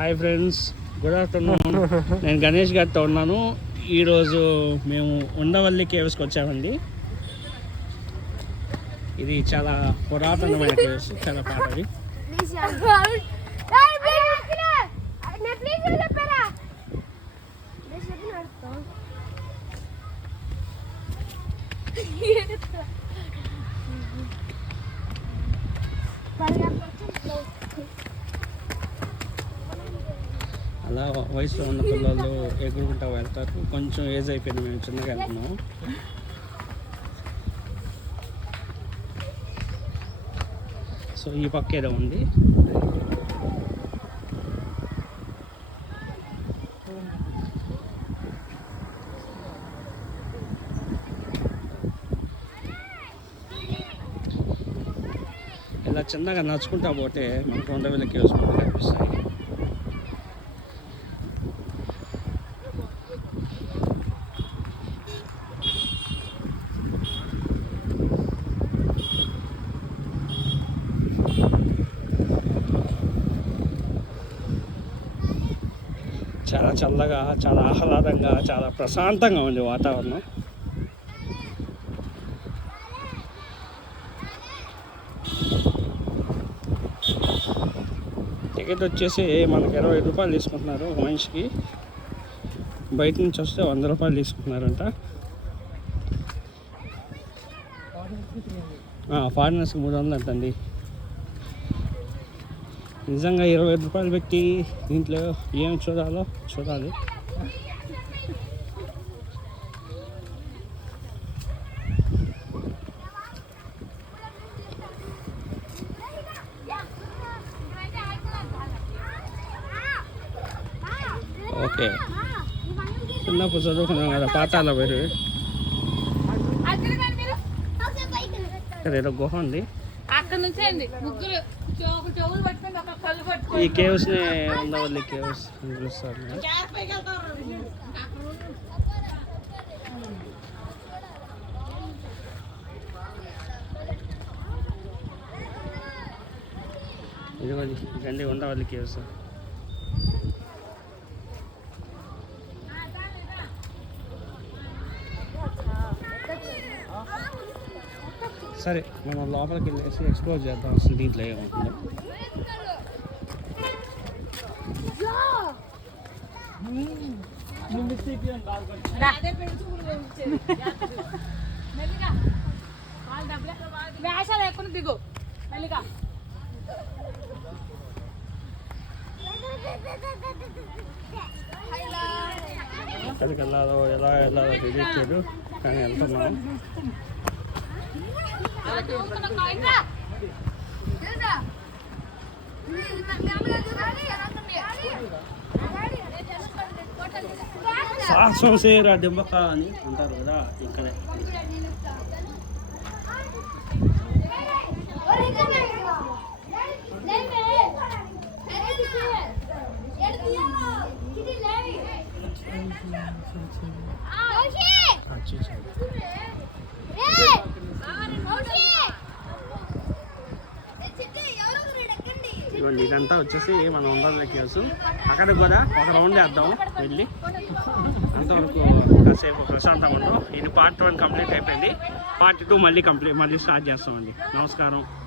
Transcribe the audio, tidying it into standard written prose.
Hi friends, good afternoon. నేను గణేష్ గారితో ఉన్నాను. ఈరోజు మేము ఉండవల్లి కేవ్స్కి వచ్చామండి. ఇది చాలా పురాతనమైన కేవ్స్, చాలా పాతది. అలా వయసులో ఉన్న పిల్లలు ఎగురుకుంటా వెళ్తారు. కొంచెం ఏజ్ అయిపోయింది, మేము చిన్నగా వెళ్తున్నాము. సో ఈ పక్క ఏదో ఉంది. ఇలా చిన్నగా నడుచుకుంటా పోతే మనకు ఉండవల్లి కేవ్స్ కనిపిస్తాయి. చాలా చల్లగా, చాలా ఆహ్లాదంగా, చాలా ప్రశాంతంగా ఉంది వాతావరణం. టికెట్ వచ్చేసి మనకి 20 రూపాయలు తీసుకుంటున్నారు ఒక మనిషికి. బయట నుంచి వస్తే 100 రూపాయలు తీసుకుంటున్నారంట. ఫారినర్స్కి 300 అంటండి. నిజంగా 25 రూపాయలు పెట్టి దీంట్లో ఏం చూడాలో చూడాలి. ఓకే, చిన్నప్పుడు చదువుకున్నాం కదా పాతాళ భైరవి. ఇక్కడ ఏదో గుహ ఉంది. ఈ కేవ్స్ నే ఉండవల్లి కేవ్స్ అని పిలుస్తారు. ఇదిగోండి, ఇదండి ఉండవల్లి కేవ్స్. సరే, మనం లోపలికి వెళ్ళేసి ఎక్స్ప్లోర్ చేద్దాం అసలు దీంట్లో ఏముంటుందో. దిగు ఎక్కడికి వెళ్ళాలో ఎలా వెళ్ళాలో తెలియట్లేదు, కానీ వెళ్తున్నాం. సాహసం సేరా దెబ్బక అని అంటారు కదా, ఇక్కడే. ఇదంతా వచ్చేసి మనం ఉండవల్లి కేవ్స్. అక్కడికి కూడా ఒక రౌండ్ వేద్దాం వెళ్ళి. అంతవరకు కాసేపు ప్రశాంతంగా ఉంటాం. ఇది పార్ట్ 1 కంప్లీట్ అయిపోయింది. పార్ట్ 2 మళ్ళీ స్టార్ట్ చేస్తామండి. నమస్కారం.